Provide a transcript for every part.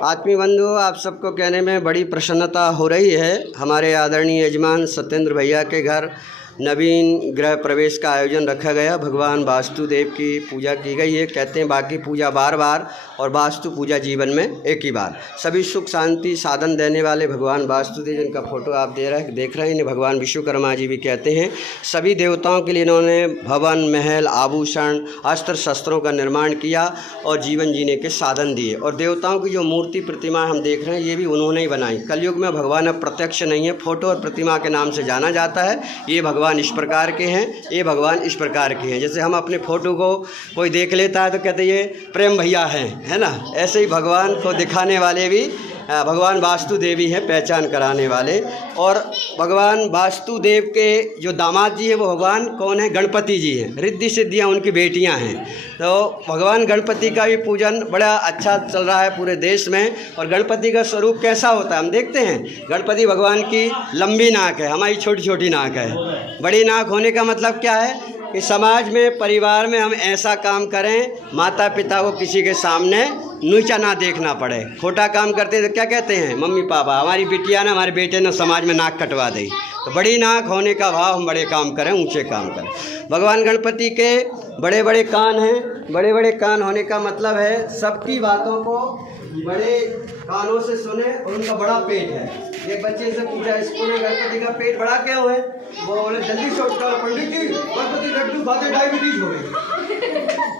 आत्मीय बंधु, आप सबको कहने में बड़ी प्रसन्नता हो रही है। हमारे आदरणीय यजमान सत्येंद्र भैया के घर नवीन गृह प्रवेश का आयोजन रखा गया। भगवान वास्तुदेव की पूजा की गई है। कहते हैं बाकी पूजा बार बार और वास्तु पूजा जीवन में एक ही बार। सभी सुख शांति साधन देने वाले भगवान वास्तुदेव, जिनका फोटो आप देख रहे हैं, इन्हें भगवान विश्वकर्मा जी भी कहते हैं। सभी देवताओं के लिए इन्होंने भवन, महल, आभूषण, अस्त्र शस्त्रों का निर्माण किया और जीवन जीने के साधन दिए। और देवताओं की जो मूर्ति प्रतिमा हम देख रहे हैं, ये भी उन्होंने ही बनाई। कलयुग में भगवान अब प्रत्यक्ष नहीं है, फोटो और प्रतिमा के नाम से जाना जाता है। ये भगवान इस प्रकार के हैं, ये भगवान इस प्रकार के हैं। जैसे हम अपने फ़ोटो को कोई देख लेता है तो कहते ये प्रेम भैया हैं, है ना। ऐसे ही भगवान को दिखाने वाले भी भगवान वास्तुदेव ही हैं, पहचान कराने वाले। और भगवान वास्तुदेव के जो दामाद जी हैं वो भगवान कौन है? गणपति जी हैं। रिद्धि सिद्धियाँ उनकी बेटियां हैं। तो भगवान गणपति का भी पूजन बड़ा अच्छा चल रहा है पूरे देश में। और गणपति का स्वरूप कैसा होता है हम देखते हैं। गणपति भगवान की लंबी नाक है, हमारी छोटी छोटी नाक है। बड़ी नाक होने का मतलब क्या है कि समाज में, परिवार में हम ऐसा काम करें, माता पिता को किसी के सामने नीचा ना देखना पड़े। खोटा काम करते हैं तो क्या कहते हैं मम्मी पापा, हमारी बिटिया ना, हमारे बेटे ने समाज में नाक कटवा दी। तो बड़ी नाक होने का भाव हम बड़े काम करें, ऊंचे काम करें। भगवान गणपति के बड़े बड़े कान हैं। बड़े बड़े कान होने का मतलब है सबकी बातों को बड़े कानों से सुने। और उनका बड़ा पेट है। एक बच्चे से पूछा स्कूल में, गणपति का पेट बड़ा क्यों है? वो बोले जल्दी से उठा, पंडित जी गणपति लड्डू खाते डायबिटीज हो गई।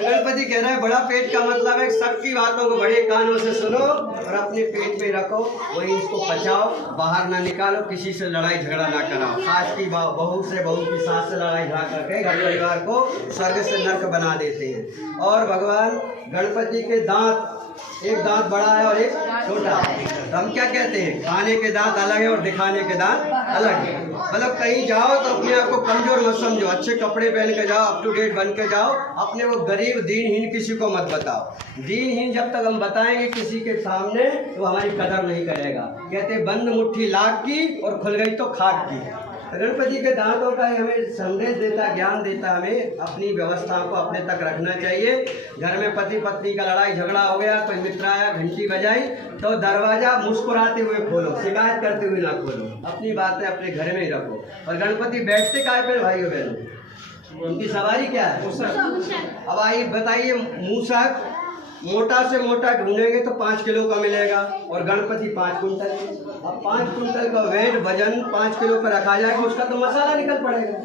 गणपति कह रहे हैं बड़ा पेट का मतलब है सबकी बातों को बड़े कानों से सुनो और अपने पेट में रखो, वही इसको पचाओ, बाहर ना निकालो, किसी से लड़ाई झगड़ा ना कराओ। सास की बहू से, बहू की सास से लड़ाई झगड़ा करके घर परिवार को स्वर्ग से नर्क बना देते हैं। और भगवान गणपति के दांत, एक दांत बड़ा है और एक छोटा है। तो हम क्या कहते हैं, खाने के दांत अलग है और दिखाने के दांत अलग है। मतलब कहीं जाओ तो अपने आप को कमजोर मत समझो, अच्छे कपड़े पहन के जाओ, अप टू डेट बन के जाओ। अपने को गरीब दीनहीन किसी को मत बताओ। दीनहीन जब तक हम बताएंगे किसी के सामने तो हमारी कदर नहीं करेगा। कहते बंद मुट्ठी लाख की और खुल गई तो खाक की। गणपति के दांतों का हमें संदेश देता, ज्ञान देता, हमें अपनी व्यवस्था को अपने तक रखना चाहिए। घर में पति पत्नी का लड़ाई झगड़ा हो गया, कोई मित्र आया, घंटी बजाई, तो दरवाजा मुस्कुराते हुए खोलो, शिकायत करते हुए ना खोलो। अपनी बातें अपने घर में ही रखो। और गणपति बैठते काय पे भाइयों बहनों? उनकी सवारी क्या है? मूसक। अब आइए बताइए, मूसक मोटा से मोटा ढूंढेंगे तो 5 किलो का मिलेगा और गणपति 5 कुंटल। अब 5 कुंटल का वेट, वजन 5 किलो पर रखा जाएगा, उसका तो मसाला निकल पड़ेगा,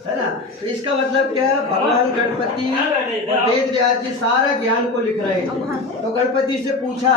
है ना। तो इसका मतलब क्या है, भगवान गणपति और वेद व्यास जी सारा ज्ञान को लिख रहे हैं। तो गणपति से पूछा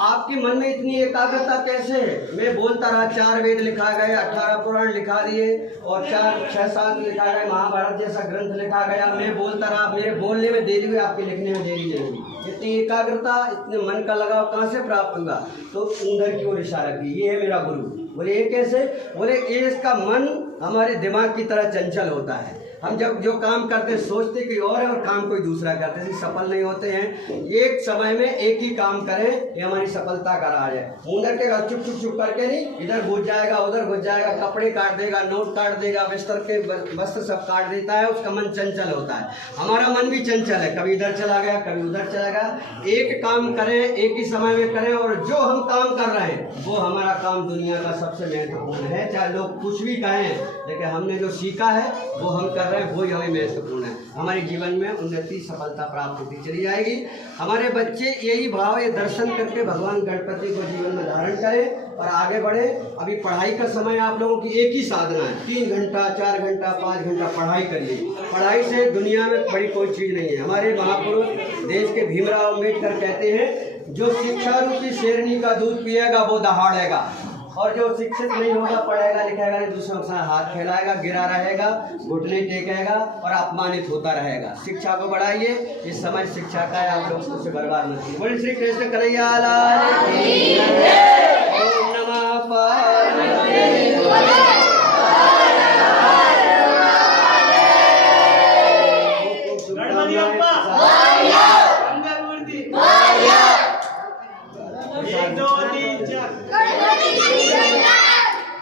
आपके मन में इतनी एकाग्रता कैसे है? मैं बोलता रहा, 4 वेद लिखा गए, 18 पुराण लिखा दिए और 6-7 लिखा गए, महाभारत जैसा ग्रंथ लिखा गया। मैं बोलता रहा, मेरे बोलने में देरी हुई, आपके लिखने में देरी नहीं हुई। इतनी एकाग्रता, इतने मन का लगाव कहाँ से प्राप्त हुआ? तो ऊंधर की ओर इशारा की, ये है मेरा गुरु। बोले ये कैसे? बोले ये इसका मन हमारे दिमाग की तरह चंचल होता है। हम जब जो काम करते हैं सोचते कि और है और काम कोई दूसरा करते हैं, सफल नहीं होते हैं। एक समय में एक ही काम करें, ये हमारी सफलता का राज है। ऊंधर के चुप चुप चुप करके नहीं, इधर घुस जाएगा, उधर घुस जाएगा, कपड़े काट देगा, नोट काट देगा, बिस्तर के वस्त्र सब काट देता है, उसका मन चंचल होता है। हमारा मन भी चंचल है, कभी इधर चला गया, कभी उधर चला गया। एक काम करें, एक ही समय में करें, और जो हम काम कर रहे हैं वो हमारा काम दुनिया का सबसे महत्वपूर्ण है। चाहे लोग कुछ भी कहें, लेकिन हमने जो सीखा है वो हम कर रहे हैं, वही हमें महत्वपूर्ण है। हमारे जीवन में उन्नति, सफलता प्राप्त होती चली जाएगी। हमारे बच्चे यही भाव, ये दर्शन करके भगवान गणपति को जीवन में धारण करें और आगे बढ़े। अभी पढ़ाई का समय आप लोगों की एक ही साधना है, 3 घंटा, 4 घंटा, 5 घंटा पढ़ाई करिए। पढ़ाई से दुनिया में बड़ी कोई चीज़ नहीं है। हमारे महापुरुष देश के भीमराव अम्बेडकर कहते हैं, जो शिक्षा रूपी शेरनी का दूध पिएगा वो दहाड़ेगा, और जो शिक्षित नहीं होगा, पढ़ेगा लिखेगा नहीं, दूसरों के साथ हाथ फैलाएगा, गिरा रहेगा, घुटने टेकेगा और अपमानित होता रहेगा। शिक्षा को बढ़ाइए, इस समय शिक्षा का है, आप लोग उससे बर्बाद मत कीजिए। बोलिए श्री कृष्ण कन्हैया लाल की जय। ओम नमः पार्वती।